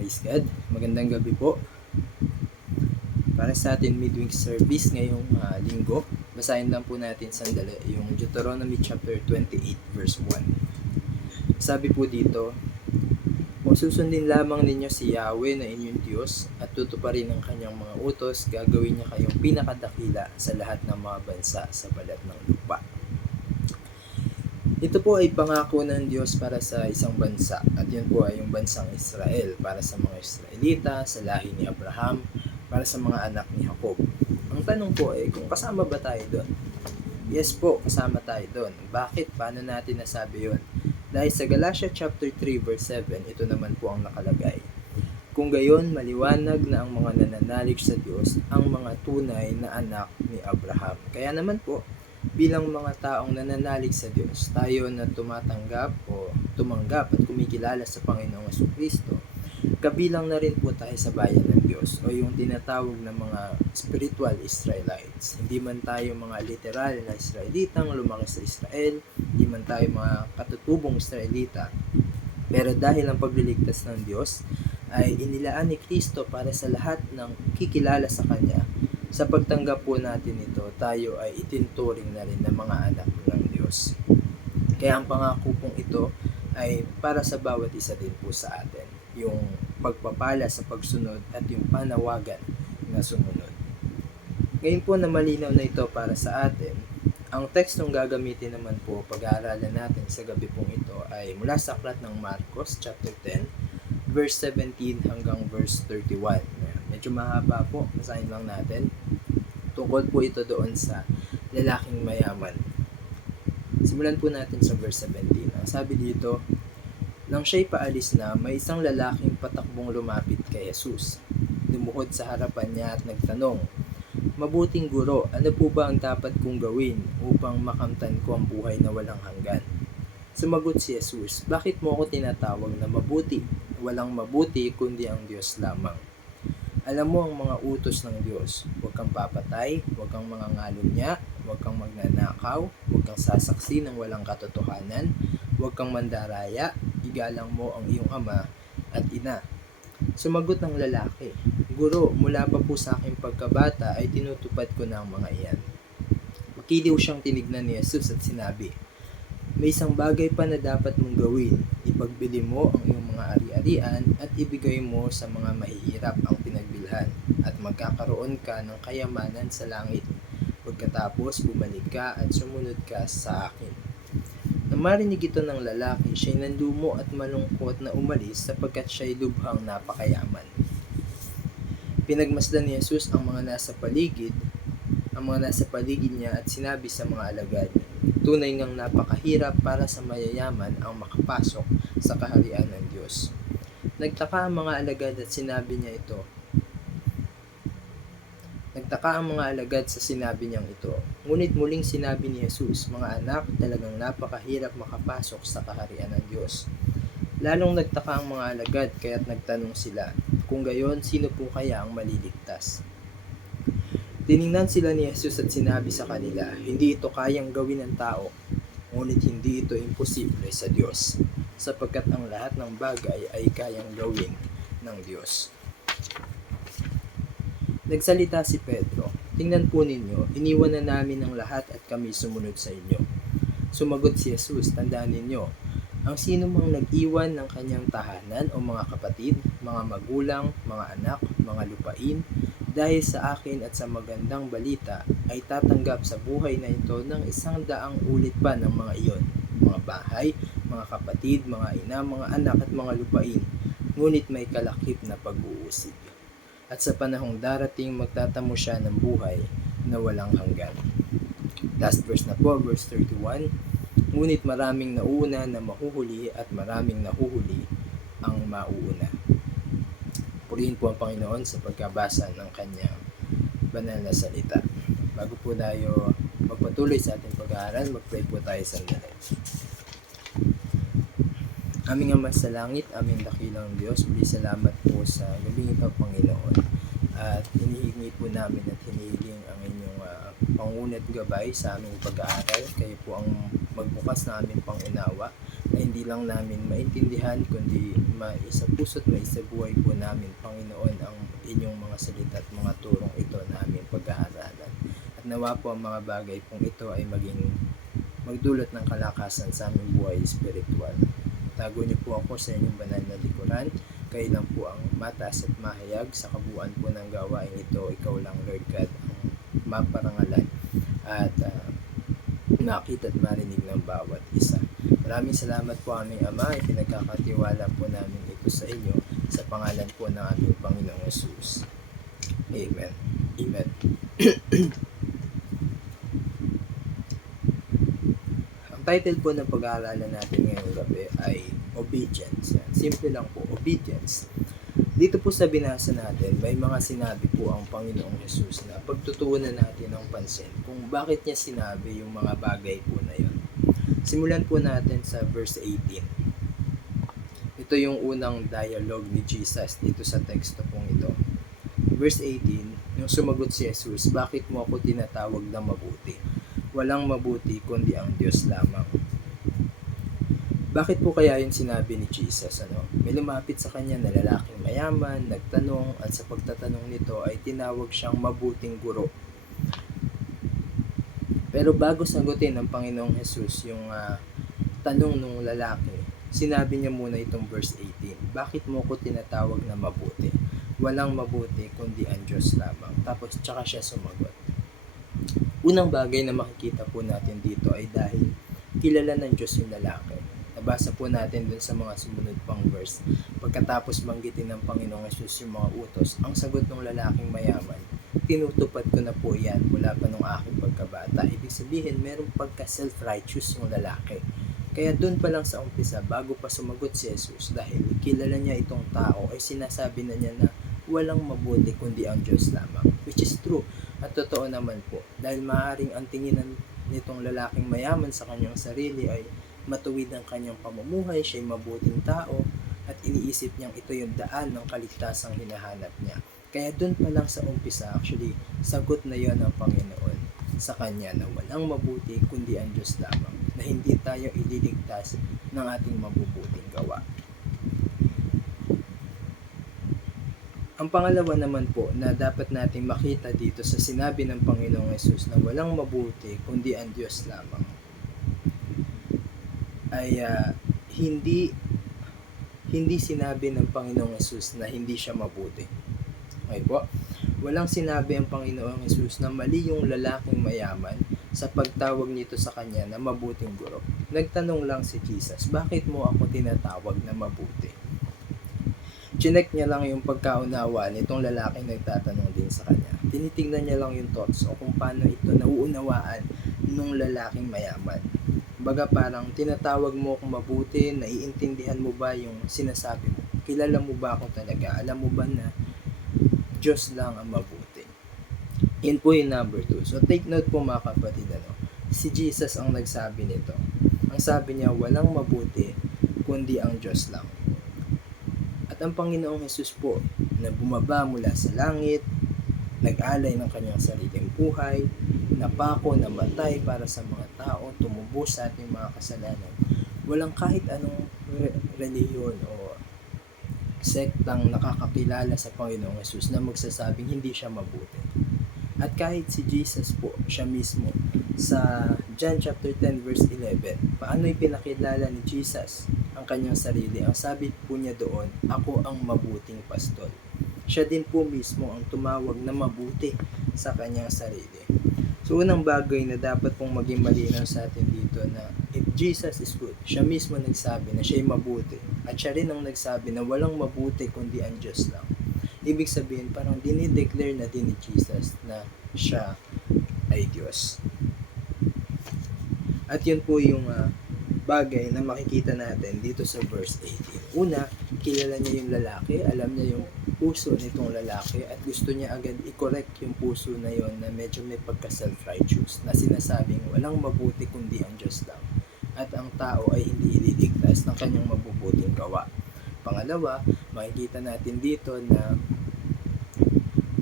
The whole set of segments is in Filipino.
Praise God. Magandang gabi po. Para sa atin midweek service ngayong linggo, basahin lang po natin sandali yung Deuteronomy chapter 28 verse 1. Sabi po dito, kung susundin lamang ninyo si Yahweh na inyong Diyos at tutuparin ang kanyang mga utos, gagawin niya kayong pinakadakila sa lahat ng mga bansa sa balat ng lupa. Ito po ay pangako ng Diyos para sa isang bansa at yun po ay yung bansang Israel para sa mga Israelita, sa lahi ni Abraham, para sa mga anak ni Jacob. Ang tanong po ay kung kasama ba tayo doon? Yes po, kasama tayo doon. Bakit? Paano natin nasabi yun? Dahil sa Galatia chapter 3 verse 7, ito naman po ang nakalagay. Kung gayon, maliwanag na ang mga nananalig sa Diyos ang mga tunay na anak ni Abraham. Kaya naman po, bilang mga taong nananalig sa Diyos, tayo na tumatanggap o tumanggap at kumikilala sa Panginoong Jesucristo, kabilang na rin po tayo sa bayan ng Diyos o yung tinatawag na mga spiritual Israelites. Hindi man tayo mga literal na Israelitang lumaki sa Israel, hindi man tayo mga katutubong Israelita, pero dahil ang pagliligtas ng Diyos ay inilaan ni Kristo para sa lahat ng kikilala sa Kanya, sa pagtanggap po natin ito, tayo ay itinturing na rin ng mga anak ng Diyos. Kaya ang pangako pong ito ay para sa bawat isa din po sa atin. Yung pagpapala sa pagsunod at yung panawagan na sumunod. Ngayon po na malinaw na ito para sa atin, ang tekstong gagamitin naman po pag-aaralan natin sa gabi pong ito ay mula sa aklat ng Marcos chapter 10 verse 17 hanggang verse 31. Medyo mahaba po, basahin lang natin. Tungkol po ito doon sa lalaking mayaman. Simulan po natin sa verse 17. Ang sabi dito, nang siya'y paalis na, may isang lalaking patakbong lumapit kay Jesus. Lumuhod sa harapan niya at nagtanong, "Mabuting guro, ano po ba ang dapat kong gawin upang makamtan ko ang buhay na walang hanggan?" Sumagot si Jesus, "Bakit mo ako tinatawag na mabuti? Walang mabuti kundi ang Diyos lamang. Alam mo ang mga utos ng Diyos. Huwag kang papatay, huwag kang mangangalunya, huwag kang magnanakaw, huwag kang sasaksi ng walang katotohanan, huwag kang mandaraya, igalang mo ang iyong ama at ina." Sumagot ng lalaki, "Guro, mula pa po sa aking pagkabata ay tinutupad ko na ang mga iyan." Makiliw siyang tinignan ni Jesus at sinabi, "May isang bagay pa na dapat mong gawin. Ipagbili mo ang iyong mga ari-arian at ibigay mo sa mga mahihirap ang pinagbilhan at magkakaroon ka ng kayamanan sa langit. Pagkatapos bumalik ka at sumunod ka sa akin." Nang marinig ito ng lalaki, siya'y nanlumo at malungkot na umalis sapagkat siya'y lubhang napakayaman. Pinagmasdan ni Jesus ang mga nasa paligid niya at sinabi sa mga alagad, "Tunay ngang napakahirap para sa mayayaman ang makapasok sa kaharian ng Diyos." Nagtaka ang mga alagad sa sinabi niyang ito. Ngunit muling sinabi ni Jesus, "Mga anak, talagang napakahirap makapasok sa kaharian ng Diyos." Lalong nagtaka ang mga alagad kaya't nagtanong sila, "Kung gayon, sino po kaya ang maliligtas?" Tiningnan sila ni Jesus at sinabi sa kanila, "Hindi ito kayang gawin ng tao, ngunit hindi ito imposible sa Diyos, sapagkat ang lahat ng bagay ay kayang gawin ng Diyos." Nagsalita si Pedro, "Tingnan po ninyo, iniwan na namin ang lahat at kami sumunod sa inyo." Sumagot si Jesus, "Tandaan ninyo, ang sino mang nag-iwan ng kanyang tahanan o mga kapatid, mga magulang, mga anak, mga lupain, dahil sa akin at sa magandang balita, ay tatanggap sa buhay na ito ng 100 ulit pa ng mga iyon, mga bahay, mga kapatid, mga ina, mga anak at mga lupain, ngunit may kalakip na pag-uusig. At sa panahong darating, magtatamo siya ng buhay na walang hanggan." Last verse na po, verse 31. "Ngunit maraming nauuna na mahuhuli at maraming nahuhuli ang mauuna." Purihin po ang Panginoon sa pagkabasa ng kanyang banal na salita. Bago po tayo magpatuloy sa ating pag-aaral, mag-pray po tayo sandali. Aming Ama sa langit, aming dakilang Diyos, muli salamat po sa gabing ito, Panginoon. At hinihingi po namin at hinihiling ang inyong pangunat gabay sa aming pag-aaral. Kayo po ang magbukas ng aming pangunawa, na ay hindi lang namin maintindihan, kundi maisa puso't maisa buhay po namin, Panginoon, ang inyong mga salita at mga turong ito na aming pag-aaralan. At nawa po ang mga bagay pong ito ay magdulot ng kalakasan sa aming buhay espiritual. Tago niyo po ako sa inyong banal na likuran. Kayo lang po ang mataas at mahayag sa kabuuan po ng gawain ito. Ikaw lang, Lord God, ang maparangalan at makita at marinig ng bawat isa. Maraming salamat po aming Ama. Ipinagkakatiwala po namin ito sa inyo sa pangalan po ng aming Panginoong Hesus. Amen. Amen. Ang title po ng pag-aaralan natin ngayong gabi ay Obedience. Simple lang po, Obedience. Dito po sa binasa natin, may mga sinabi po ang Panginoong Hesus na pagtutuunan natin ng pansin kung bakit niya sinabi yung mga bagay po na yun. Simulan po natin sa verse 18. Ito yung unang dialogue ni Jesus dito sa teksto pong ito. Verse 18, yung sumagot si Jesus, bakit mo ako tinatawag na mabuti? Walang mabuti kundi ang Diyos lamang. Bakit po kaya yun sinabi ni Jesus? May lumapit sa kanya na lalaking mayaman, nagtanong, at sa pagtatanong nito ay tinawag siyang mabuting guro. Pero bago sagutin ng Panginoong Hesus yung tanong ng lalaki, sinabi niya muna itong verse 18, bakit mo ko tinatawag na mabuti? Walang mabuti kundi ang Diyos lamang. Tapos tsaka siya sumagot. Unang bagay na makikita po natin dito ay dahil kilala ng Diyos yung lalaki. Nabasa po natin dun sa mga sumunod pang verse. Pagkatapos banggitin ng Panginoong Hesus yung mga utos, ang sagot ng lalaking mayaman, tinutupad ko na po yan mula pa nung aking pagkabata. Ibig sabihin, merong pagka-self-righteous yung lalaki. Kaya dun pa lang sa umpisa, bago pa sumagot si Jesus, dahil kilala niya itong tao, ay sinasabi na niya na walang mabuti kundi ang Diyos lamang. Which is true. At totoo naman po. Dahil maaaring ang tinginan nitong lalaking mayaman sa kanyang sarili ay matuwid ang kanyang pamumuhay, siya'y mabuting tao, at iniisip niyang ito yung daan ng kaligtasang hinahanap niya. Kaya dun pa lang sa umpisa, actually, sagot na yon ng Panginoon sa kanya na walang mabuti kundi ang Diyos lamang, na hindi tayo ililigtas ng ating mabubuting gawa. Ang pangalawa naman po na dapat nating makita dito sa sinabi ng Panginoong Hesus na walang mabuti kundi ang Diyos lamang ay hindi sinabi ng Panginoong Hesus na hindi siya mabuti. Okay po? Walang sinabi ang Panginoong Hesus na mali yung lalaking mayaman sa pagtawag nito sa kanya na mabuting guro. Nagtanong lang si Jesus, bakit mo ako tinatawag na mabuti? Chinek niya lang yung pagkaunawa nitong lalaking nagtatanong din sa kanya. Tinitingnan niya lang yung thoughts o kung paano ito nauunawaan nung lalaking mayaman. Baga parang tinatawag mo akong mabuti, naiintindihan mo ba yung sinasabi mo? Kilala mo ba ako talaga? Alam mo ba na Diyos lang ang mabuti? Yan po yung number 2. So take note po mga kapatid, si Jesus ang nagsabi nito. Ang sabi niya, walang mabuti kundi ang Diyos lang. At ang Panginoong Hesus po na bumaba mula sa langit, nag-alay ng kanyang sariling buhay, napako, namatay para sa mga tao, tumubos sa ating mga kasalanan. Walang kahit anong reliyon o sektang nakakakilala sa Panginoong Hesus na magsasabing hindi siya mabuti. At kahit si Jesus po, siya mismo, sa John chapter 10 verse 11, paano ipinakilala ni Jesus ang kanyang sarili? Ang sabi po niya doon, ako ang mabuting pastol. Siya din po mismo ang tumawag na mabuti sa kanyang sarili. So unang bagay na dapat pong maging malinaw sa atin dito na if Jesus is good, siya mismo nagsabi na siya'y mabuti. At siya rin ang nagsabi na walang mabuti kundi ang Diyos lang. Ibig sabihin, parang dinideclare na din ni Jesus na siya ay Diyos. At yun po yung bagay na makikita natin dito sa verse 18. Una, kilala niya yung lalaki, alam niya yung puso nitong lalaki at gusto niya agad i-correct yung puso na yon na medyo may pagka-self-righteous na sinasabing walang mabuti kundi ang Diyos lang at ang tao ay hindi ililigtas ng kanyang mabubuting gawa. Pangalawa, makikita natin dito na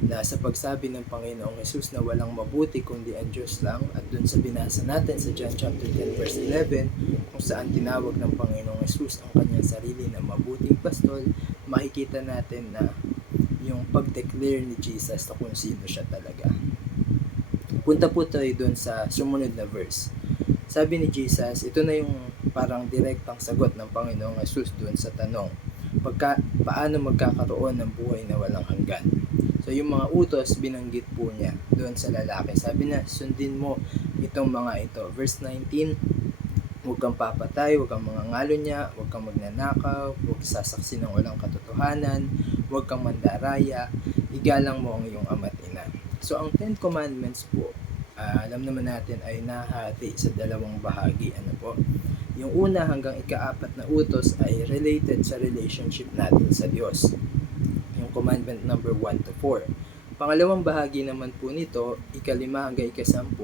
na sa pagsabi ng Panginoong Hesus na walang mabuti kundi ang Diyos lang, at dun sa binasa natin sa John chapter 10 verse 11 kung saan tinawag ng Panginoong Hesus ang kanyang sarili na mabuting pastol, makikita natin na yung pag-declare ni Jesus na kung sino siya talaga. Punta po tayo dun sa sumunod na verse. Sabi ni Jesus, ito na yung parang direktang sagot ng Panginoong Hesus dun sa tanong, paano magkakaroon ng buhay na walang hanggan? So yung mga utos, binanggit po niya doon sa lalaki. Sabi na, sundin mo itong mga ito. Verse 19, huwag kang papatay, huwag kang mangangalo niya, huwag kang magnanakaw, huwag sasaksi ng walang katotohanan, huwag kang mandaraya, igalang mo ang iyong ama't ina. So ang 10 Commandments po, alam naman natin ay nahati sa dalawang bahagi. Ano po? Yung una hanggang ika-4 na utos ay related sa relationship natin sa Diyos. Yung commandment number 1 to 4. Pangalawang bahagi naman po nito, ika-5 hanggang ika-10,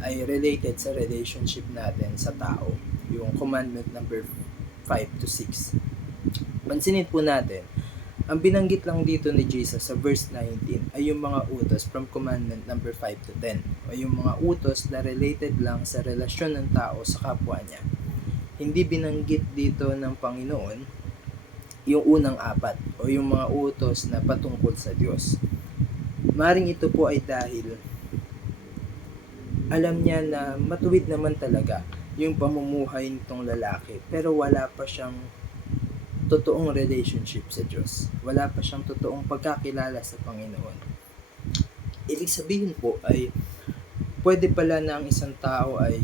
ay related sa relationship natin sa tao. Yung commandment number 5 to 6. Pansinin po natin, ang binanggit lang dito ni Jesus sa verse 19 ay yung mga utos from commandment number 5 to 10. O yung mga utos na related lang sa relasyon ng tao sa kapwa niya. Hindi binanggit dito ng Panginoon yung unang 4 o yung mga utos na patungkol sa Diyos. Maring ito po ay dahil alam niya na matuwid naman talaga yung pamumuhay nitong lalaki, pero wala pa siyang totoong relationship sa Diyos. Wala pa siyang totoong pagkakilala sa Panginoon. Ibig sabihin po ay pwede pala na ang isang tao ay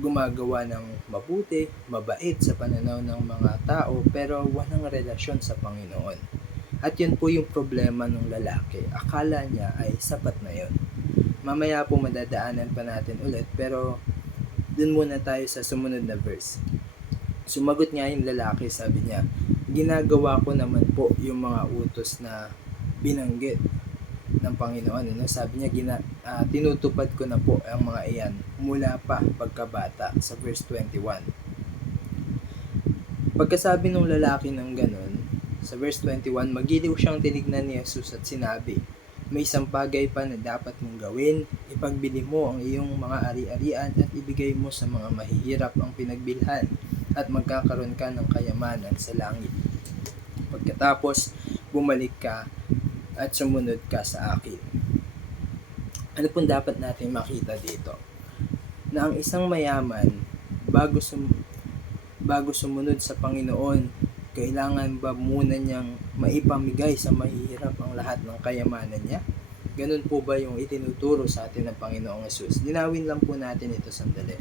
gumagawa ng mabuti, mabait sa pananaw ng mga tao, pero walang relasyon sa Panginoon. At yun po yung problema ng lalaki. Akala niya ay sapat na yun. Mamaya po madadaanan pa natin ulit, pero dun muna tayo sa sumunod na verse. Sumagot nga yung lalaki, sabi niya, ginagawa ko naman po yung mga utos na binanggit ng Panginoon. Ano? Sabi niya, tinutupad ko na po ang mga iyan mula pa pagkabata, sa verse 21. Pagkasabi ng lalaki ng ganun, sa verse 21, magiliw siyang tinignan ni Jesus at sinabi, may isang bagay pa na dapat mong gawin, ipagbili mo ang iyong mga ari-arian at ibigay mo sa mga mahihirap ang pinagbilhan at magkakaroon ka ng kayamanan sa langit. Pagkatapos, bumalik ka at sumunod ka sa akin. Ano pong dapat natin makita dito? Na ang isang mayaman, bago sumunod sa Panginoon, kailangan ba muna niyang maipamigay sa mahihirap ang lahat ng kayamanan niya? Ganun po ba yung itinuturo sa atin ng Panginoong Hesus? Linawin lang po natin ito sandali.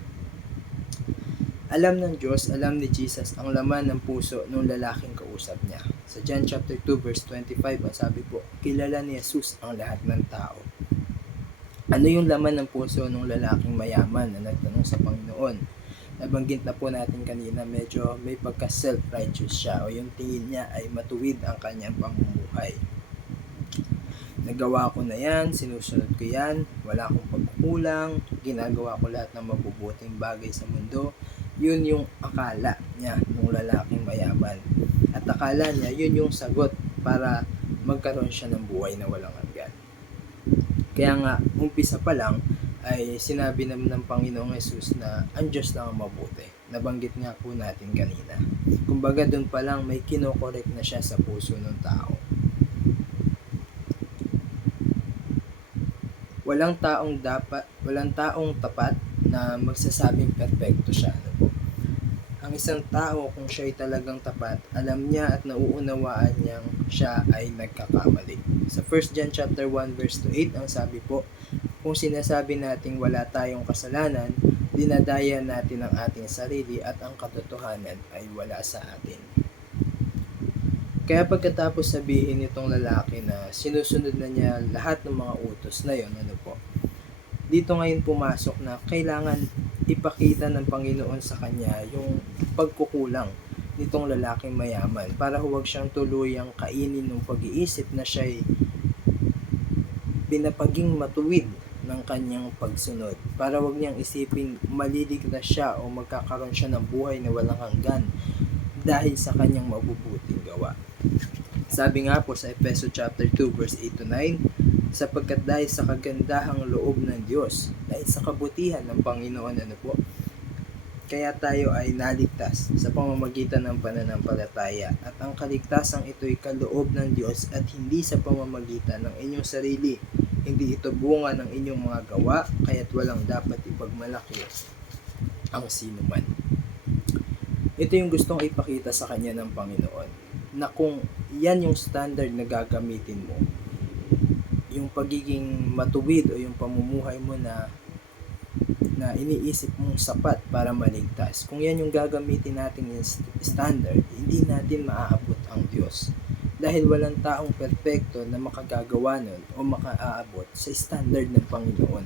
Alam ng Diyos, alam ni Jesus ang laman ng puso ng lalaking kausap niya. Sa John chapter 2 verse 25, ang sabi po, kilala ni Jesus ang lahat ng tao. Ano yung laman ng puso ng lalaking mayaman na nagtanong sa Panginoon? Nabanggit na po natin kanina, medyo may pagka-self-righteous siya o yung tingin niya ay matuwid ang kanyang pamumuhay. Nagawa ko na yan, sinusunod ko yan, wala akong pagkukulang, ginagawa ko lahat ng mabubuting bagay sa mundo. Yun yung akala niya ng lalaking mayaman. At akala niya, yun yung sagot para magkaroon siya ng buhay na walang hanggan. Kaya nga, umpisa pa lang, ay sinabi naman ng Panginoong Hesus na ang Diyos lang ang mabuti. Nabanggit nga po natin kanina. Kumbaga doon pa lang may kinokorek na siya sa puso ng tao. Walang taong tapat na magsasabing perpekto siya. Ano po? Ang isang tao, kung siya ay talagang tapat, alam niya at nauunawaan niyang siya ay nagkakamali. Sa 1 John chapter 1 verse 8, ang sabi po, kung sinasabi nating wala tayong kasalanan, dinadaya natin ang ating sarili at ang katotohanan ay wala sa atin. Kaya pagkatapos sabihin nitong lalaki na sinusunod na niya lahat ng mga utos na yon, ano po, dito ngayon pumasok na kailangan ipakita ng Panginoon sa kanya yung pagkukulang nitong lalaking mayaman para huwag siyang tuluyang kainin ng pag-iisip na siya'y binapaging matuwid ng kanyang pagsunod, para huwag niyang isiping maliligtas siya o magkakaroon siya ng buhay na walang hanggan dahil sa kanyang mabubuting gawa. Sabi nga po sa Efeso chapter 2 verse 8 to 9, sapagkat dahil sa kagandahang loob ng Diyos, dahil sa kabutihan ng Panginoon, kaya tayo ay naligtas sa pamamagitan ng pananampalataya, at ang kaligtasang ito'y kaloob ng Diyos at hindi sa pamamagitan ng inyong sarili. Hindi ito bunga ng inyong mga gawa, kaya't walang dapat ipagmalaki ang sinuman. Ito yung gustong ipakita sa kanya ng Panginoon, na kung yan yung standard na gagamitin mo, yung pagiging matuwid o yung pamumuhay mo na iniisip mong sapat para maligtas, kung yan yung gagamitin natin yung standard, hindi natin maaabot ang Diyos. Dahil walang taong perpekto na makagagawa nun o makaaabot sa standard ng Panginoon.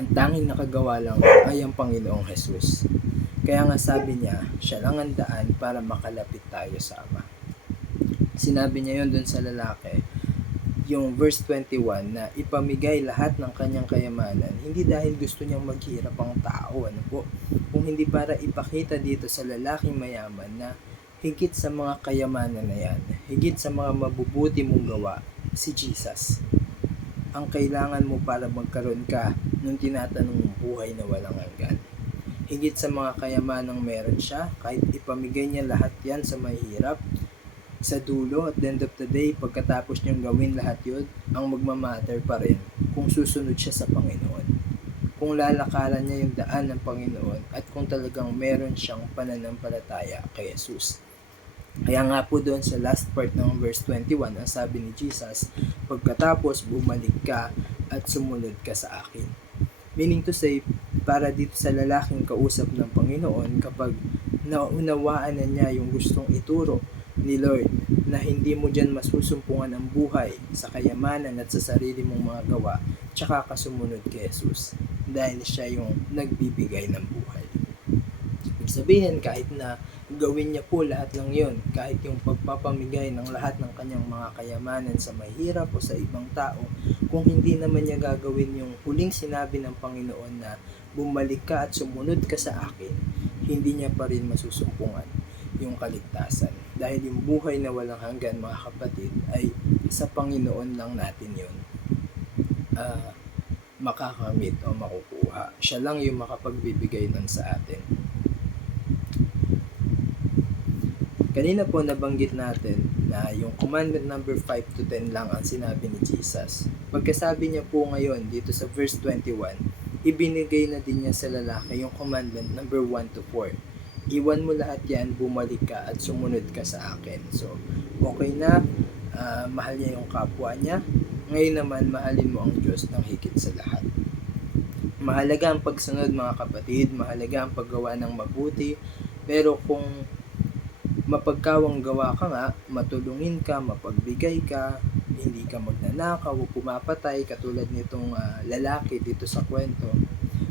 Ang tanging nakagawa lang ay ang Panginoong Jesus. Kaya nga sabi niya, siya lang ang daan para makalapit tayo sa Ama. Sinabi niya yun dun sa lalaki, yung verse 21, na ipamigay lahat ng kanyang kayamanan, hindi dahil gusto niyang maghirap ang tao, kung hindi para ipakita dito sa lalaking mayaman na higit sa mga kayamanan na yan, higit sa mga mabubuti mong gawa, si Jesus ang kailangan mo para magkaroon ka ng tinatanong mong buhay na walang hanggan. Higit sa mga kayamanang meron siya, kahit ipamigay niya lahat yan sa mahirap, sa dulo, at the end of the day, pagkatapos niyang gawin lahat yun, ang magmamatter pa rin kung susunod siya sa Panginoon. Kung lalakaran niya yung daan ng Panginoon, at kung talagang meron siyang pananampalataya kay Jesus. Kaya nga po doon sa last part ng verse 21, ang sabi ni Jesus, pagkatapos bumalik ka at sumunod ka sa akin. Meaning to say, para dito sa lalaking kausap ng Panginoon, kapag naunawaan na niya yung gustong ituro ni Lord, na hindi mo dyan masusumpungan ang buhay sa kayamanan at sa sarili mong mga gawa, tsaka kasumunod kay Jesus, dahil siya yung nagbibigay ng buhay. Ibig sabihin, kahit na gawin niya po lahat ng yon, kahit yung pagpapamigay ng lahat ng kanyang mga kayamanan sa mahirap o sa ibang tao, kung hindi naman niya gagawin yung huling sinabi ng Panginoon na bumalik ka at sumunod ka sa akin, hindi niya pa rin masusumpungan yung kaligtasan. Dahil yung buhay na walang hanggan, mga kapatid, ay sa Panginoon lang natin yun makakamit o makukuha. Siya lang yung makapagbibigay nun sa atin. Kanina po nabanggit natin na yung commandment number 5 to 10 lang ang sinabi ni Jesus. Pagkasabi niya po ngayon dito sa verse 21, ibinigay na din niya sa lalaki yung commandment number 1 to 4. Iwan mo lahat yan, bumalik ka at sumunod ka sa akin. So, okay na, mahal niya yung kapwa niya. Ngayon naman, mahalin mo ang Diyos ng higit sa lahat. Mahalaga ang pagsunod, mga kapatid, mahalaga ang paggawa ng mabuti, pero kung mapagkawang gawa ka nga, matulungin ka, mapagbigay ka, hindi ka magnanakaw o pumapatay, katulad nitong lalaki dito sa kwento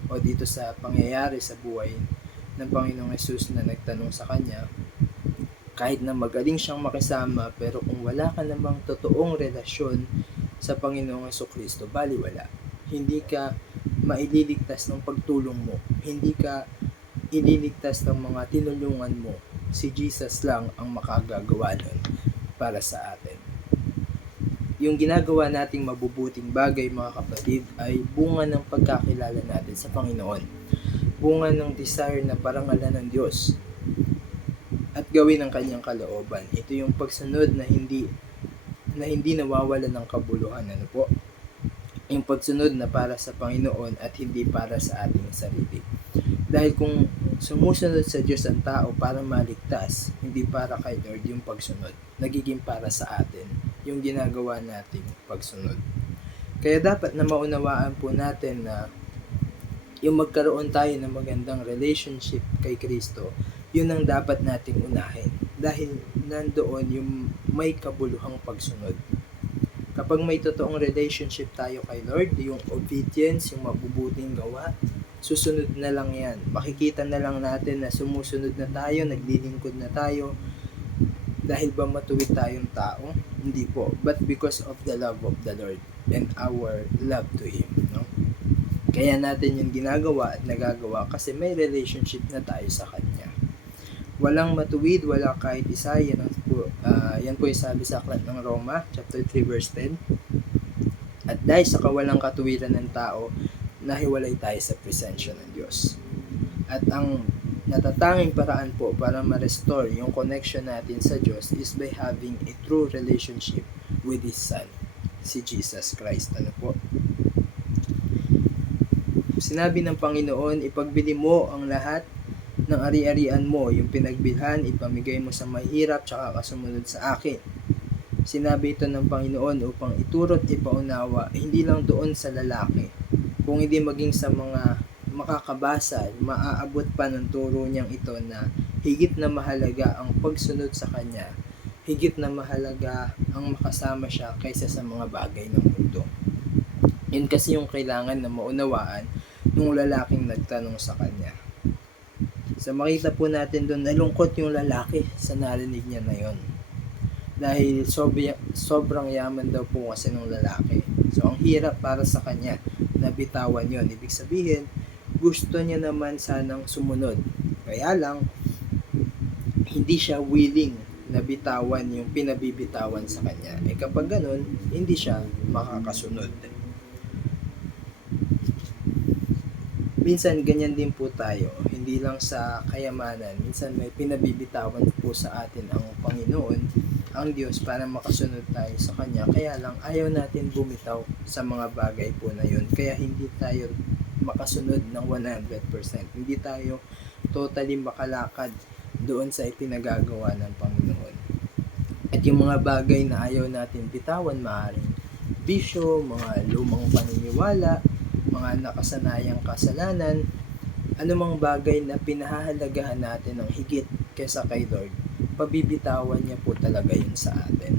o dito sa pangyayari sa buhay ng Panginoong Jesus na nagtanong sa kanya, kahit na magaling siyang makisama, pero kung wala ka namang totoong relasyon sa Panginoong Jesucristo, baliwala. Hindi ka maililigtas ng pagtulong mo, hindi ka ililigtas ng mga tinulungan mo. Si Jesus lang ang makagagawa nun para sa atin. Yung ginagawa nating mabubuting bagay, mga kapatid, ay bunga ng pagkakilala natin sa Panginoon. Bunga ng desire na parangalan ng Diyos at gawin ang kanyang kalooban. Ito yung pagsunod na hindi nawawala ng kabuluhan. Yung pagsunod na para sa Panginoon at hindi para sa ating sarili. Dahil kung sumusunod sa Diyos ang tao para maligtas, hindi para kay Lord yung pagsunod, nagiging para sa atin yung ginagawa nating pagsunod. Kaya dapat na maunawaan po natin na yung magkaroon tayo ng magandang relationship kay Kristo, yun ang dapat nating unahin. Dahil nandoon yung may kabuluhang pagsunod. Kapag may totoong relationship tayo kay Lord, yung obedience, yung mabubuting gawa, susunod na lang yan. Makikita na lang natin na sumusunod na tayo, naglilingkod na tayo. Dahil ba matuwid tayong tao? Hindi po. But because of the love of the Lord and our love to Him. Kaya natin yung ginagawa at nagagawa kasi may relationship na tayo sa Kanya. Walang matuwid, wala kahit isa. Yan po yung sabi sa aklat ng Roma, chapter 3, verse 10. At dahil sa kawalang katuwiran ng tao, nahiwalay tayo sa presensya ng Diyos. At ang natatanging paraan po para ma-restore yung connection natin sa Diyos is by having a true relationship with His Son, si Jesus Christ. Ano po? Sinabi ng Panginoon, ipagbili mo ang lahat ng ari-arian mo, yung pinagbilhan, ipamigay mo sa mahirap, tsaka kasumunod sa akin. Sinabi ito ng Panginoon upang ituro't ipaunawa, hindi lang doon sa lalaki, kung hindi maging sa mga makakabasa, maaabot pa ng turo niyang ito na higit na mahalaga ang pagsunod sa Kanya, higit na mahalaga ang makasama siya kaysa sa mga bagay ng mundo. Yun kasi yung kailangan na maunawaan nung lalaking nagtanong sa Kanya. So makita po natin doon, nalungkot yung lalaki sa narinig niya na yon. Dahil sobrang yaman daw po kasi ng lalaki. So ang hirap para sa kanya na bitawan yon. Ibig sabihin, gusto niya naman sanang sumunod. Kaya lang, hindi siya willing na bitawan yung pinabibitawan sa kanya. Kapag ganun, hindi siya makakasunod. Minsan ganyan din po tayo, hindi lang sa kayamanan, minsan may pinabibitawan po sa atin ang Panginoon, ang Diyos, para makasunod tayo sa Kanya. Kaya lang ayaw natin bumitaw sa mga bagay po na yun, kaya hindi tayo makasunod ng 100%, hindi tayo totally makalakad doon sa ipinagagawa ng Panginoon. At yung mga bagay na ayaw natin bitawan, maaaring bisyo, mga lumang paniniwala, mga nakasanayang kasalanan, anumang bagay na pinahahalagahan natin ng higit kaysa kay Lord, pabibitawan niya po talaga yun sa atin.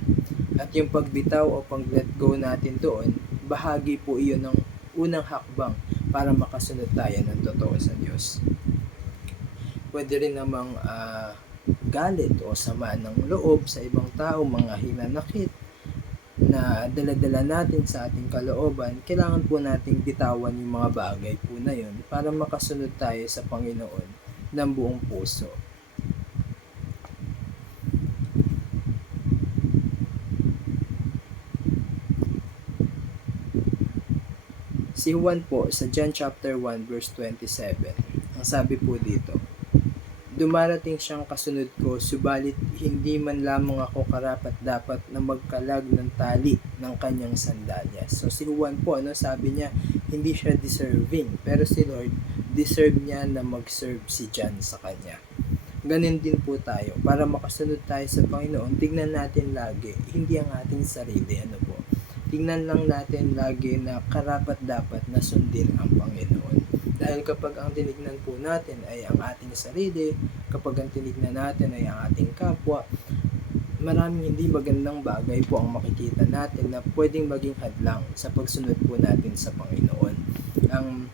At yung pagbitaw o pag-let go natin doon, bahagi po iyon ng unang hakbang para makasunod tayo ng totoo sa Diyos. Pwede rin namang galit o sama ng loob sa ibang tao, mga hinanakit, na dala-dala natin sa ating kalooban, kailangan po nating bitawan yung mga bagay po na yun para makasunod tayo sa Panginoon ng buong puso. Si Juan po sa John chapter 1 verse 27, ang sabi po dito, dumarating siyang kasunod ko, subalit hindi man lamang ako karapat-dapat na magkalag ng tali ng kanyang sandalyas. So si Juan po, sabi niya, hindi siya deserving, pero si Lord, deserve niya na mag-serve si John sa kanya. Ganun din po tayo, para makasunod tayo sa Panginoon, tignan natin lagi, hindi ang ating sarili, tignan lang natin lagi na karapat-dapat na sundin ang Panginoon. Dahil kapag ang tinignan po natin ay ang ating sarili, kapag ang tinignan natin ay ang ating kapwa, maraming hindi magandang bagay po ang makikita natin na pwedeng maging hadlang sa pagsunod po natin sa Panginoon. Ang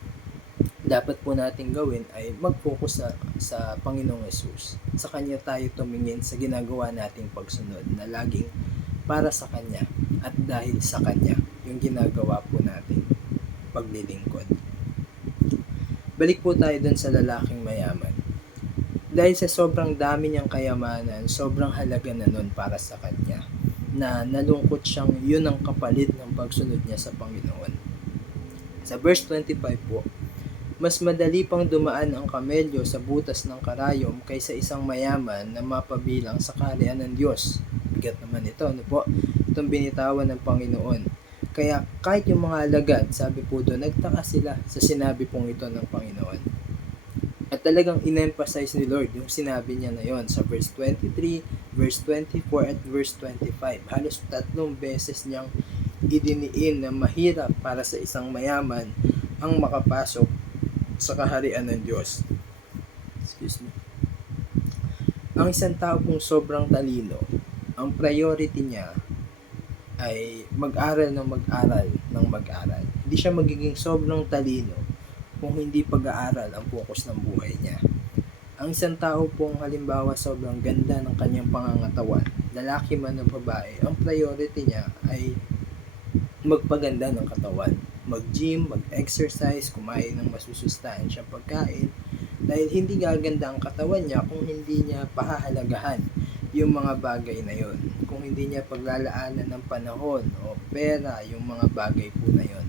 dapat po natin gawin ay mag-focus sa Panginoong Jesus. Sa Kanya tayo tumingin sa ginagawa nating pagsunod na laging para sa Kanya at dahil sa Kanya yung ginagawa po nating paglilingkod. Balik po tayo dun sa lalaking mayaman. Dahil sa sobrang dami niyang kayamanan, sobrang halaga na nun para sa kanya, na nalungkot siyang yun ang kapalit ng pagsunod niya sa Panginoon. Sa verse 25 po, mas madali pang dumaan ang kamelyo sa butas ng karayom kaysa isang mayaman na mapabilang sa kaharian ng Diyos. Bigat naman ito, po? Itong binitawan ng Panginoon. Kaya kahit yung mga alagad, sabi po doon, nagtaka sila sa sinabi pong ito ng Panginoon. At talagang in-emphasize ni Lord yung sinabi niya na yon sa verse 23, verse 24, at verse 25. Halos 3 beses niyang idiniin na mahirap para sa isang mayaman ang makapasok sa kaharian ng Diyos. Excuse me. Ang isang tao pong sobrang talino, ang priority niya ay mag-aral ng mag-aral. Hindi siya magiging sobrang talino kung hindi pag-aaral ang focus ng buhay niya. Ang isang tao pong halimbawa sobrang ganda ng kanyang pangangatawan, lalaki man o babae, ang priority niya ay magpaganda ng katawan. Mag-gym, mag-exercise, kumain ng masusustansyang pagkain Dahil hindi gaganda ang katawan niya kung hindi niya pahahalagahan yung mga bagay na yon. Kung hindi niya paglalaanan ng panahon o pera yung mga bagay po na yon.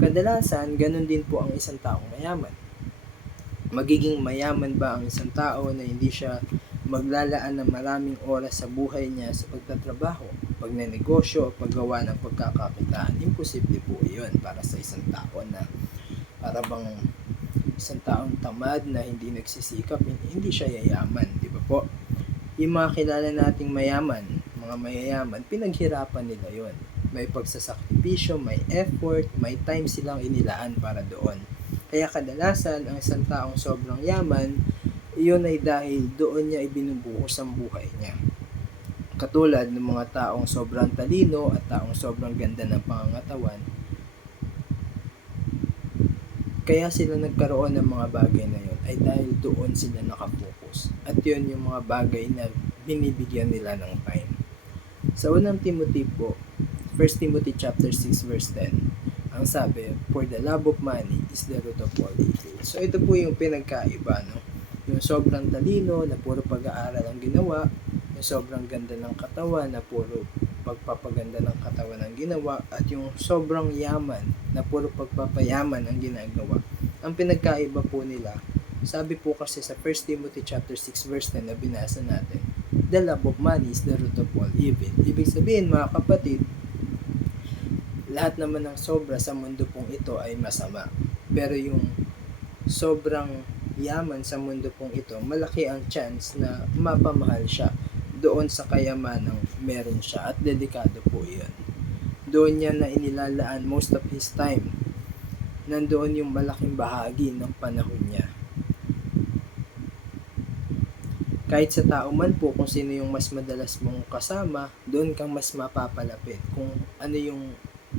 Kadalasan, ganun din po ang isang taong mayaman. Magiging mayaman ba ang isang tao na hindi siya maglalaan ng maraming oras sa buhay niya sa pagtatrabaho, pagnenegosyo o paggawa ng pagkakakitaan? Imposible po yun para sa isang tao na para bang isang taong tamad na hindi nagsisikap, hindi siya yayaman, di ba po? Yung mga kilala nating mayaman, mga mayayaman, pinaghirapan nila yon. May pagsasakripisyo, may effort, may time silang inilaan para doon. Kaya kadalasan, ang isang taong sobrang yaman, iyon ay dahil doon niya ibinubuhos ang buhay niya. Katulad ng mga taong sobrang talino at taong sobrang ganda ng pangangatawan, kaya sila nagkaroon ng mga bagay na yun ay dahil doon sila nakapokus. At yun yung mga bagay na binibigyan nila ng time. Sa unang Timothy po, 1 Timothy chapter 6 verse 10, ang sabi, for the love of money is the root of all evil. So ito po yung pinagkaiba, no? Yung sobrang talino na puro pag-aaral ang ginawa, yung sobrang ganda ng katawan na puro pagpapaganda ng katawan ang ginawa, at yung sobrang yaman na puro pagpapayaman ang ginagawa. Ang pinagkaiba po nila, sabi po kasi sa 1 Timothy chapter 6 verse 10 na binasa natin, the love of money is the root of all evil. Ibig sabihin mga kapatid, lahat naman ng sobra sa mundo pong ito ay masama. Pero yung sobrang yaman sa mundo pong ito, malaki ang chance na mapamahal siya doon sa kayamanang meron siya, at delikado po yun. Doon niya na inilalaan most of his time. Nandoon yung malaking bahagi ng panahon niya. Kahit sa tao man po, kung sino yung mas madalas mong kasama, doon kang mas mapapalapit. Kung ano yung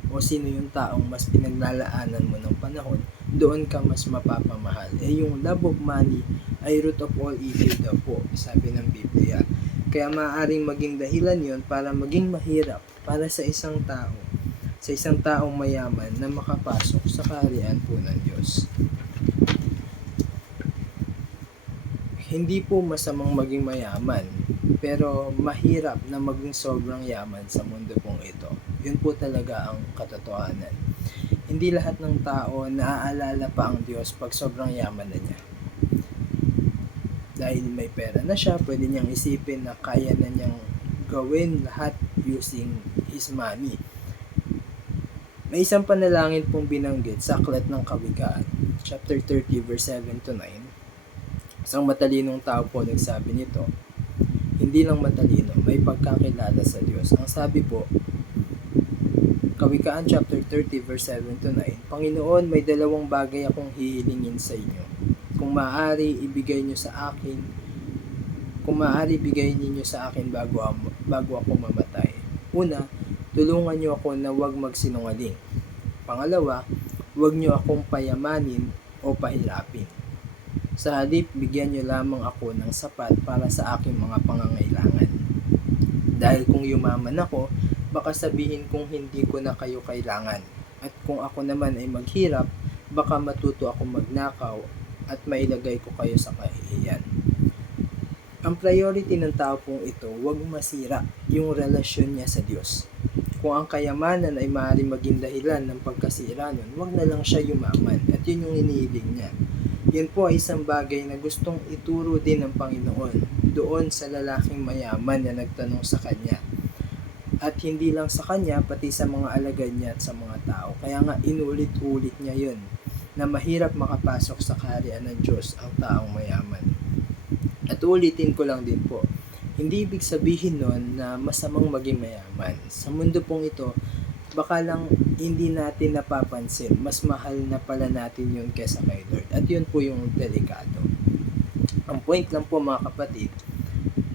o sino yung taong mas pinaglalaanan mo ng panahon, doon ka mas mapapamahal. Yung love of money ay root of all evil daw po, sabi ng Biblia. Kaya maaaring maging dahilan yon para maging mahirap para sa isang taong mayaman na makapasok sa kaharian po ng Diyos. Hindi po masamang maging mayaman, pero mahirap na maging sobrang yaman sa mundo pong ito. Yun po talaga ang katotohanan. Hindi lahat ng tao naaalala pa ang Diyos pag sobrang yaman na niya. Dahil may pera na siya, pwede niyang isipin na kaya na niyang gawin lahat using his money. May isang panalangin pong binanggit sa Aklat ng Kawikaan, chapter 30 verse 7 to 9. Isang matalinong tao po nagsabi nito. Hindi lang matalino, may pagkakilala sa Diyos. Ang sabi po, Kawikaan chapter 30 verse 7 to 9, Panginoon, may dalawang bagay akong hihilingin sa inyo. Kung maaari, ibigay niyo sa akin. Kung maaari, bigay niyo sa akin bago ako mamatay. Una, tulungan niyo ako na huwag magsinungaling. Pangalawa, huwag niyo akong payamanin o pahirapin. Sa halip, bigyan niyo lamang ako ng sapat para sa aking mga pangangailangan. Dahil kung yumaman ako, baka sabihin kong hindi ko na kayo kailangan. At kung ako naman ay maghirap, baka matuto ako magnakaw at mailagay ko kayo sa kahihiyan. Ang priority ng tao pong ito, huwag masira yung relasyon niya sa Diyos. Kung ang kayamanan ay maaaring maging dahilan ng pagkasira nun, huwag na lang siya yumaman. At yun yung inihiling niya. Yun po ay isang bagay na gustong ituro din ng Panginoon doon sa lalaking mayaman na nagtanong sa kanya. At hindi lang sa kanya, pati sa mga alagad niya at sa mga tao. Kaya nga inulit-ulit niya yun, na mahirap makapasok sa kaharian ng Diyos ang taong mayaman. At ulitin ko lang din po, hindi ibig sabihin nun na masamang maging mayaman. Sa mundo pong ito, baka lang hindi natin napapansin, mas mahal na pala natin yun kesa kay Lord. At yun po yung delikado. Ang point lang po mga kapatid,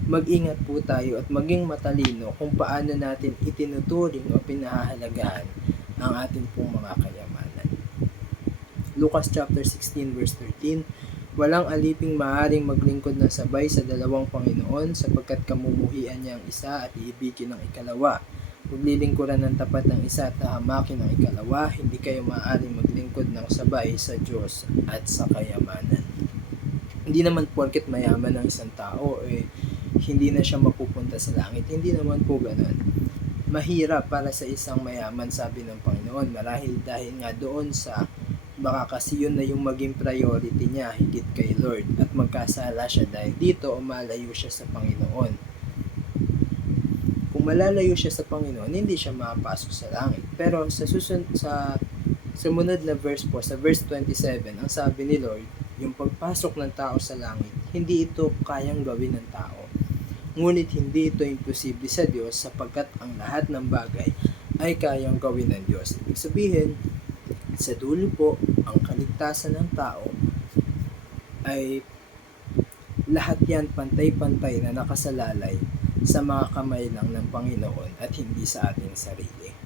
mag-ingat po tayo at maging matalino kung paano natin itinuturing o pinahahalagahan ang ating pong mga kayamanan. Lucas chapter 16 verse 13, walang aliping maaring maglingkod ng sabay sa dalawang Panginoon, sapagkat kamumuhian niya ang isa at iibigin ang ikalawa. Maglilingkuran ng tapat ng isa at hahamakin ang ikalawa, hindi kayo maaring maglingkod ng sabay sa Diyos at sa kayamanan. Hindi naman porket mayaman ang isang tao, hindi na siya mapupunta sa langit. Hindi naman po ganun. Mahirap para sa isang mayaman, sabi ng Panginoon, marahil dahil nga doon sa baka kasi yun na yung maging priority niya higit kay Lord at magkasala siya dahil dito o malayo siya sa Panginoon. Kung malalayo siya sa Panginoon, hindi siya makapasok sa langit. Pero sa sumunod na verse po, sa verse 27, ang sabi ni Lord, yung pagpasok ng tao sa langit, hindi ito kayang gawin ng tao. Ngunit hindi ito imposible sa Diyos sapagkat ang lahat ng bagay ay kayang gawin ng Diyos. Ibig sabihin, sa dulo po, ang kaligtasan ng tao ay lahat yan pantay-pantay na nakasalalay sa mga kamay lang ng Panginoon at hindi sa ating sarili.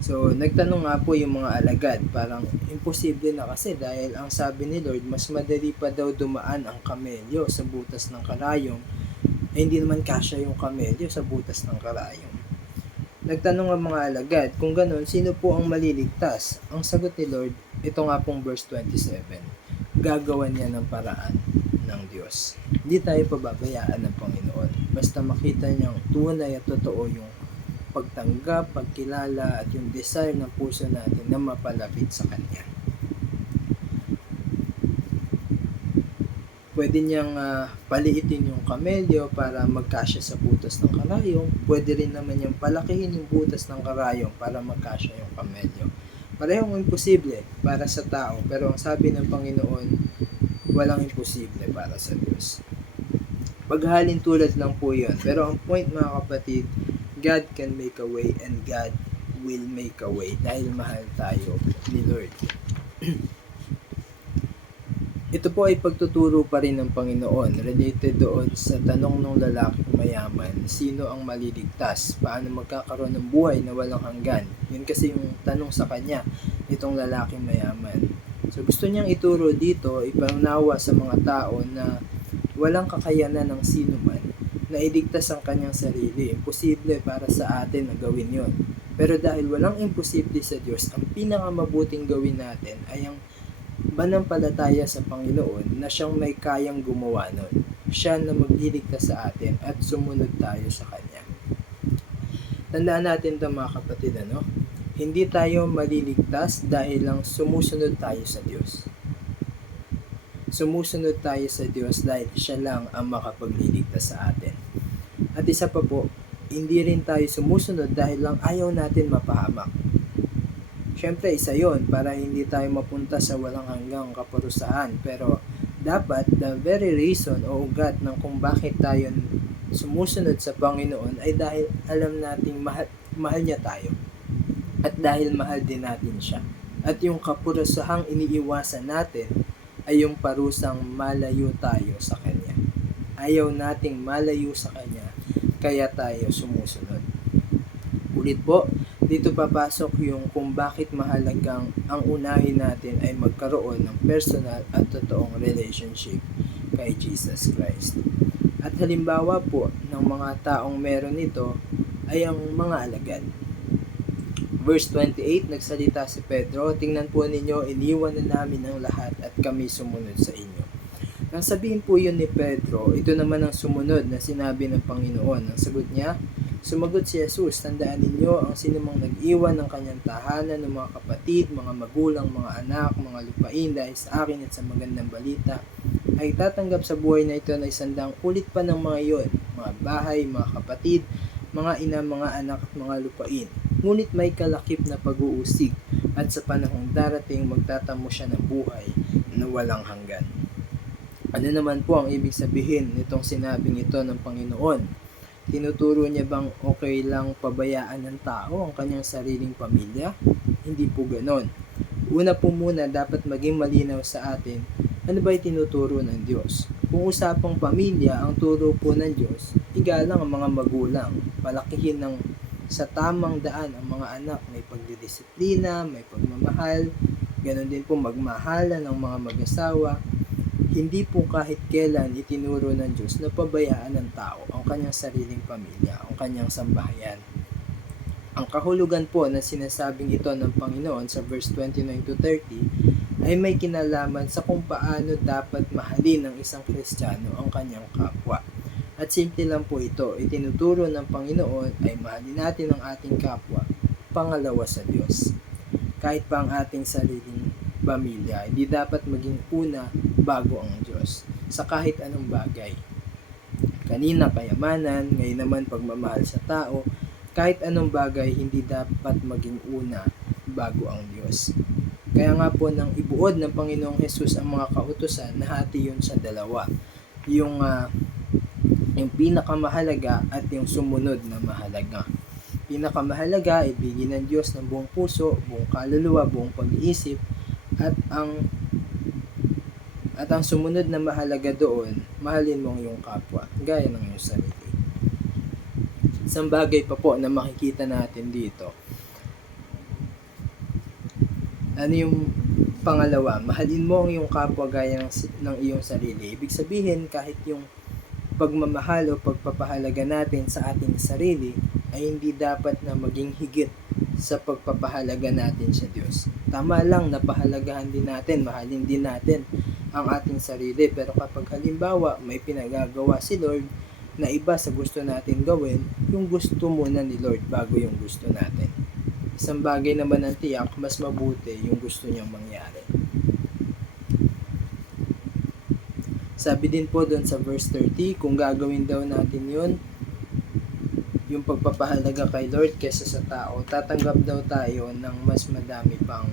So, nagtanong nga po yung mga alagad, parang imposible na kasi dahil ang sabi ni Lord, mas madali pa daw dumaan ang kamelyo sa butas ng karayom, hindi naman kasya yung kamelyo sa butas ng karayom. Nagtanong ang mga alagad, kung ganun, sino po ang maliligtas? Ang sagot ni Lord, ito nga pong verse 27, gagawan niya ng paraan ng Diyos. Hindi tayo pababayaan ng Panginoon, basta makita niyang tunay at totoo yung pagtanggap, pagkilala at yung desire ng puso natin na mapalapit sa Kanya. Pwede niyang paliitin yung kamelyo para magkasya sa butas ng karayom. Pwede rin naman niyang palakihin yung butas ng karayom para magkasya yung kamelyo. Parehong imposible para sa tao, pero ang sabi ng Panginoon, walang imposible para sa Diyos. Paghalin tulad lang po yun. Pero ang point, mga kapatid, God can make a way and God will make a way dahil mahal tayo ni Lord. Ito po ay pagtuturo pa rin ng Panginoon related doon sa tanong ng lalaking mayaman, sino ang maliligtas? Paano magkakaroon ng buhay na walang hanggan? Yun kasi yung tanong sa kanya, itong lalaking mayaman. So gusto niyang ituro dito, ipaunawa sa mga tao na walang kakayanan ng sino man na iligtas ang kanyang sarili. Imposible para sa atin na gawin yon. Pero dahil walang imposible sa Diyos, ang pinakamabuting gawin natin ay ang banampalataya sa Panginoon na siyang may kayang gumawa nun. Siya na magliligtas sa atin at sumunod tayo sa Kanya. Tandaan natin ito, mga kapatid, Hindi tayo maliligtas dahil lang sumusunod tayo sa Diyos. Sumusunod tayo sa Diyos dahil siya lang ang makapagliligtas sa atin. At isa pa po, hindi rin tayo sumusunod dahil lang ayaw natin mapahamak. Siyempre, isa yon para hindi tayo mapunta sa walang hanggang kaparusahan. Pero dapat, the very reason o ugat ng kung bakit tayo sumusunod sa Panginoon ay dahil alam nating mahal niya tayo. At dahil mahal din natin siya. At yung kapurusahang iniiwasan natin ay yung parusang malayo tayo sa Kanya. Ayaw nating malayo sa Kanya, kaya tayo sumusunod. Ulit po, dito papasok yung kung bakit mahalagang ang unahin natin ay magkaroon ng personal at totoong relationship kay Jesus Christ. At halimbawa po ng mga taong meron nito ay ang mga alagad. Verse 28, nagsalita si Pedro, tingnan po ninyo, iniwan na namin ang lahat at kami sumunod sa inyo. Nang sabihin po yun ni Pedro, ito naman ang sumunod na sinabi ng Panginoon. Ang sagot niya, sumagot si Jesus, tandaan ninyo ang sinumang nag-iwan ng kanyang tahanan ng mga kapatid, mga magulang, mga anak, mga lupain dahil sa akin at sa magandang balita, ay tatanggap sa buhay na ito na 100 ulit pa ng mga iyon, mga bahay, mga kapatid, mga ina, mga anak at mga lupain. Ngunit may kalakip na pag-uusig at sa panahong darating magtatamo siya ng buhay na walang hanggan. Ano naman po ang ibig sabihin nitong sinabing ito ng Panginoon? Tinuturo niya bang okay lang pabayaan ng tao ang kanyang sariling pamilya? Hindi po ganon. Una po muna dapat maging malinaw sa atin, ano ba tinuturo ng Diyos? Kung usapang pamilya, ang turo po ng Diyos, igalang ang mga magulang, palakihin ng sa tamang daan ang mga anak, may pagdidisiplina, may pagmamahal, ganon din po magmahalan ng mga mag-asawa. Hindi po kahit kailan itinuro ng Diyos na pabayaan ng tao ang kanyang sariling pamilya, ang kanyang sambahayan. Ang kahulugan po na sinasabing ito ng Panginoon sa verse 29 to 30 ay may kinalaman sa kung paano dapat mahalin ng isang Kristiyano ang kanyang kapwa. At simple lang po ito, itinuturo ng Panginoon ay mahalin natin ang ating kapwa, pangalawa sa Diyos. Kahit pa ang ating sariling pamilya, hindi dapat maging una bago ang Diyos sa kahit anong bagay. Kanina kayamanan, ngayon naman pagmamahal sa tao, kahit anong bagay hindi dapat maging una bago ang Diyos. Kaya nga po nang ibuod ng Panginoong Hesus ang mga kautusan, nahati yun sa dalawa. Yung pinakamahalaga at yung sumunod na mahalaga. Pinakamahalaga, ibigin ng Diyos ng buong puso, buong kaluluwa, buong pag-iisip, at ang sumunod na mahalaga doon, mahalin mo ang iyong kapwa, gaya ng iyong sarili. Isang bagay pa po na makikita natin dito. Ano yung pangalawa? Mahalin mo ang iyong kapwa gaya ng iyong sarili. Ibig sabihin, kahit yung pagmamahal o pagpapahalaga natin sa ating sarili ay hindi dapat na maging higit sa pagpapahalaga natin sa Diyos. Tama lang na pahalagahan din natin, mahalin din natin ang ating sarili. Pero kapag halimbawa may pinagagawa si Lord na iba sa gusto natin gawin, yung gusto muna ni Lord bago yung gusto natin. Isang bagay naman ang tiyak, mas mabuti yung gusto niyang mangyari. Sabi din po doon sa verse 30, kung gagawin daw natin yun, yung pagpapahalaga kay Lord kesa sa tao, tatanggap daw tayo ng mas madami pang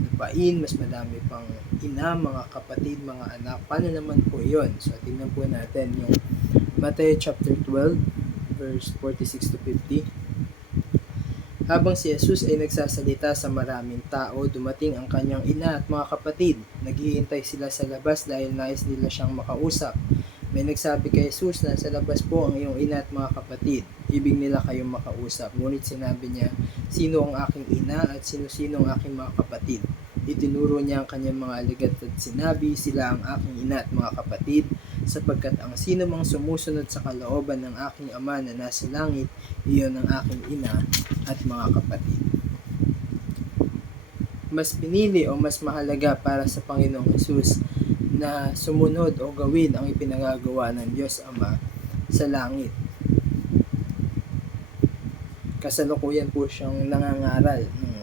lupain, mas madami pang ina, mga kapatid, mga anak. Paano naman po yun? So, tingnan po natin yung Matthew chapter 12, verse 46 to 50. Habang si Jesus ay nagsasalita sa maraming tao, dumating ang kanyang ina at mga kapatid. Naghihintay sila sa labas dahil nais nila siyang makausap. May nagsabi kay Jesus na sa labas po ang iyong ina at mga kapatid. Ibig nila kayong makausap. Ngunit sinabi niya, sino ang aking ina at sino-sino ang aking mga kapatid? Itinuro niya ang kanyang mga alagad at sinabi, sila ang aking ina at mga kapatid, sapagkat ang sino mang sumusunod sa kalooban ng aking Ama na nasa langit, iyon ang aking ina at mga kapatid. Mas pinili o mas mahalaga para sa Panginoong Hesus na sumunod o gawin ang ipinagagawa ng Diyos Ama sa langit. Kasalukuyan po siyang nangangaral ng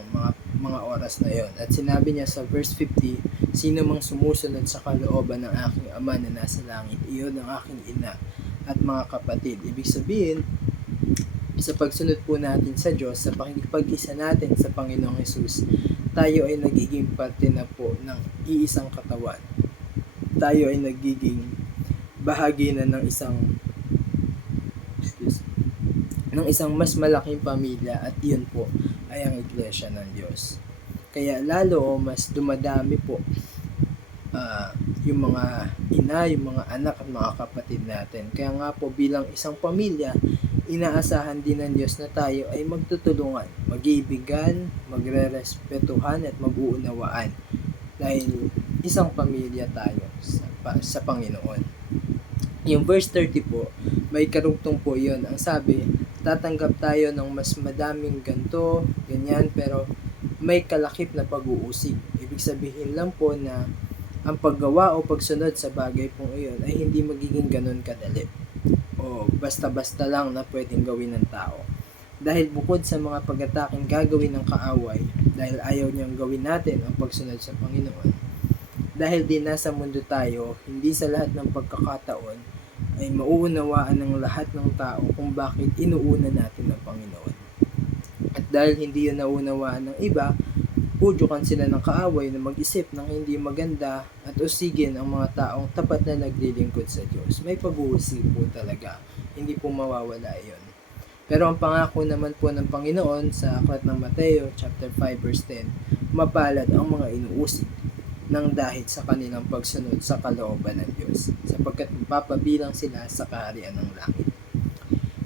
mga oras na yon. At sinabi niya sa verse 50, sino mang sumusunod sa kalooban ng aking Ama na nasa langit, iyon ang aking ina at mga kapatid. Ibig sabihin, sa pagsunod po natin sa Diyos, sa pakikipag-isa natin sa Panginoong Hesus, tayo ay nagiging parte na po ng iisang katawan. Tayo ay nagiging bahagi na ng isang mas malaking pamilya, at yun po ay ang Iglesia ng Diyos. Kaya lalo o mas dumadami po yung mga ina, yung mga anak at mga kapatid natin. Kaya nga po bilang isang pamilya, inaasahan din ng Diyos na tayo ay magtutulungan, mag-iibigan, magre-respetuhan at mag-uunawaan dahil isang pamilya tayo sa Panginoon. Yung verse 30 po, may karugtong po yun. Ang sabi, tatanggap tayo ng mas madaming ganto, ganyan, pero may kalakip na pag-uusig. Ibig sabihin lang po na ang paggawa o pagsunod sa bagay pong iyon ay hindi magiging ganun kadali o basta-basta lang na pwedeng gawin ng tao. Dahil bukod sa mga pag-ataking gagawin ng kaaway, dahil ayaw niyang gawin natin ang pagsunod sa Panginoon, dahil din nasa mundo tayo, hindi sa lahat ng pagkakataon ay mauunawaan ng lahat ng tao kung bakit inuuna natin ang Panginoon. At dahil hindi yun naunawaan ng iba, pudyukan sila ng kaaway na mag-isip ng hindi maganda at usigin ang mga taong tapat na naglilingkod sa Diyos. May pag-uusig po talaga. Hindi po mawawala iyon. Pero ang pangako naman po ng Panginoon sa aklat ng Mateo chapter 5 verse 10, mapalad ang mga inuusig ng dahil sa kanilang pagsunod sa kalooban ng Diyos, sapagkat mapapabilang sila sa kaharian ng langit.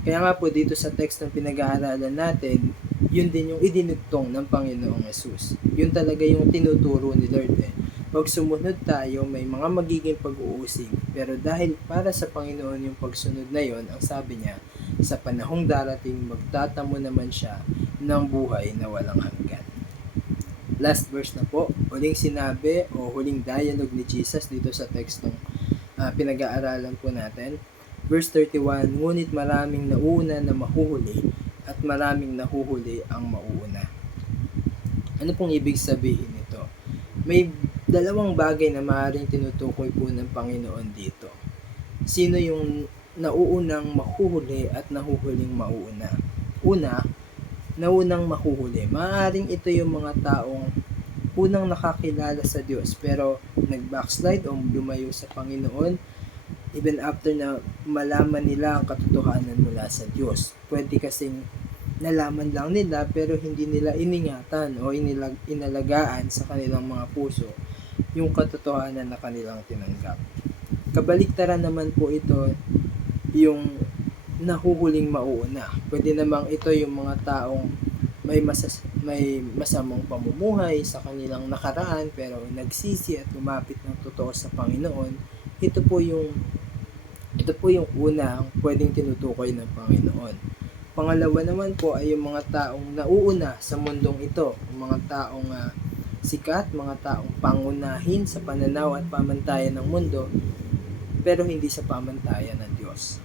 Kaya nga po dito sa text ng pinag-aaralan natin, yun din yung idinugtong ng Panginoong Hesus. Yun talaga yung tinuturo ni Lord Pag sumunod tayo, may mga magiging pag-uusig. Pero dahil para sa Panginoon yung pagsunod na yon, ang sabi niya, sa panahong darating magtatamo naman siya ng buhay na walang hanggan. last verse na po, huling sinabi o huling dialogue ni Jesus dito sa tekstong pinag-aaralan po natin. Verse 31, ngunit maraming nauna na mahuhuli at maraming nahuhuli ang mauuna. Ano pong ibig sabihin nito? May dalawang bagay na maaaring tinutukoy po ng Panginoon dito. Sino yung nauunang mahuhuli at nahuhuling mauuna? Una, naunang mahuhuli. Maaaring ito yung mga taong unang nakakilala sa Diyos pero nag-backslide o lumayo sa Panginoon even after na malaman nila ang katotohanan mula sa Diyos. Pwede kasing nalaman lang nila pero hindi nila iningatan o inalagaan sa kanilang mga puso yung katotohanan na kanilang tinanggap. Kabaliktaran naman po ito yung nahuhuling mauuna. Pwede namang ito yung mga taong may masamang pamumuhay sa kanilang nakaraan pero nagsisi at lumapit ng totoo sa Panginoon. Ito po yung unang pwedeng tinutukoy ng Panginoon. Pangalawa naman po ay yung mga taong nauuna sa mundong ito, mga taong sikat, mga taong pangunahin sa pananaw at pamantayan ng mundo, pero hindi sa pamantayan ng Diyos.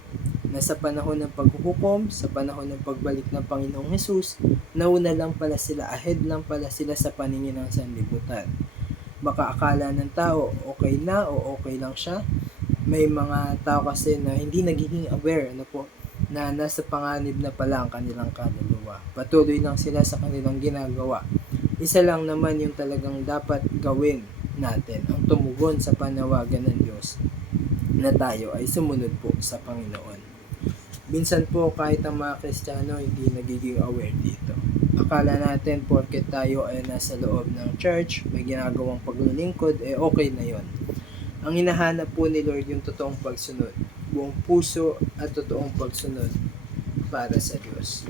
Na sa panahon ng paghuhukom, sa panahon ng pagbalik ng Panginoong Hesus, nauna lang pala sila, ahead lang pala sila sa paningin ng sanlibutan. Baka akala ng tao okay na o okay lang siya. May mga tao kasi na hindi nagiging aware na nasa panganib na pala ang kanilang kaluluwa. Patuloy lang sila sa kanilang ginagawa. Isa lang naman yung talagang dapat gawin natin, ang tumugon sa panawagan ng Diyos na tayo ay sumunod po sa Panginoon. Minsan po kahit ang mga Kristiyano hindi nagiging aware dito. Akala natin porket tayo ay nasa loob ng church, may ginagawang paglilingkod, okay na yon. Ang hinahanap po ni Lord yung totoong pagsunod, buong puso at totoong pagsunod para sa Diyos.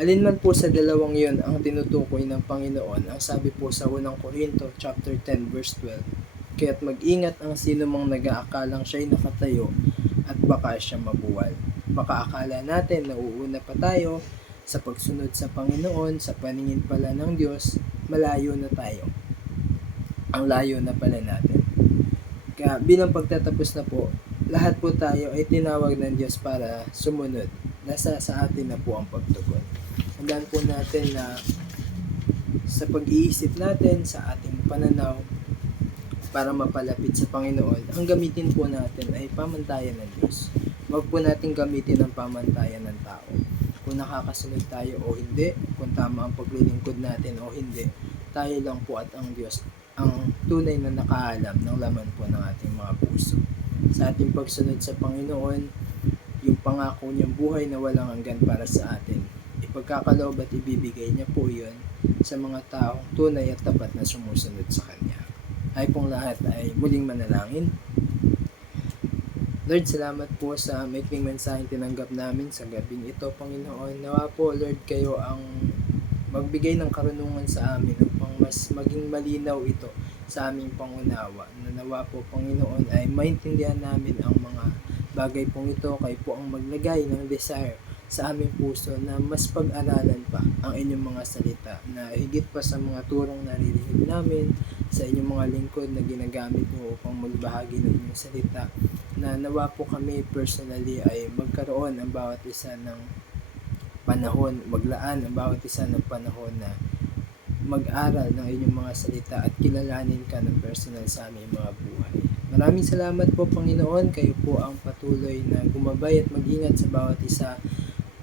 Alin man po sa dalawang yon ang tinutukoy ng Panginoon, ang sabi po sa 1 Corinto chapter 10 verse 12, kaya't mag-ingat ang sino mang nag-aakalang siya'y nakatayo at baka siya mabuwal. Baka akala natin na uuna pa tayo sa pagsunod sa Panginoon, sa paningin pala ng Diyos, malayo na tayo. Ang layo na pala natin. Kaya bilang pagtatapos na po, lahat po tayo ay tinawag ng Diyos para sumunod. Nasa sa atin na po ang pagtugon. Tandaan po natin na sa pag-iisip natin, sa ating pananaw, para mapalapit sa Panginoon, ang gamitin po natin ay pamantayan ng Diyos. Huwag po natin gamitin ang pamantayan ng tao. Kung nakakasunod tayo o hindi, kung tama ang paglilingkod natin o hindi, tayo lang po at ang Diyos ang tunay na nakaalam ng laman po ng ating mga puso. Sa ating pagsunod sa Panginoon, yung pangako niyang buhay na walang hanggan para sa atin, ipagkakaloob at ibibigay niya po yun sa mga taong tunay at tapat na sumusunod sa Kanya. Ay pong lahat ay muling manalangin. Lord, salamat po sa maikling mensaheng tinanggap namin sa gabing ito, Panginoon. Nawa po, Lord, kayo ang magbigay ng karunungan sa amin upang mas maging malinaw ito sa aming pangunawa. Nawa po, Panginoon, ay maintindihan namin ang mga bagay pong ito. Kayo po ang maglagay ng desire sa aming puso na mas pag-aralan pa ang inyong mga salita na higit pa sa mga turong naririnig namin sa inyong mga lingkod na ginagamit mo upang magbahagi ng inyong salita, na nawa po kami personally ay magkaroon ang bawat isa ng panahon, maglaan ang bawat isa ng panahon na mag-aral ng inyong mga salita at kilalanin ka ng personal sa aming mga buhay. Maraming salamat po, Panginoon. Kayo po ang patuloy na gumabay at mag-ingat sa bawat isa.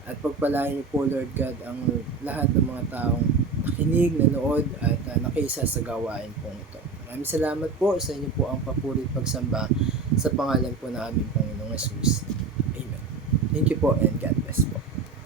At pagpalain niyo po, Lord God, ang lahat ng mga taong nakinig, nanood at nakiisa sa gawain pong ito. Maraming salamat po sa inyo po ang papuri at pagsamba sa pangalan po ng aming Panginoong Hesus. Amen. Thank you po and God bless po.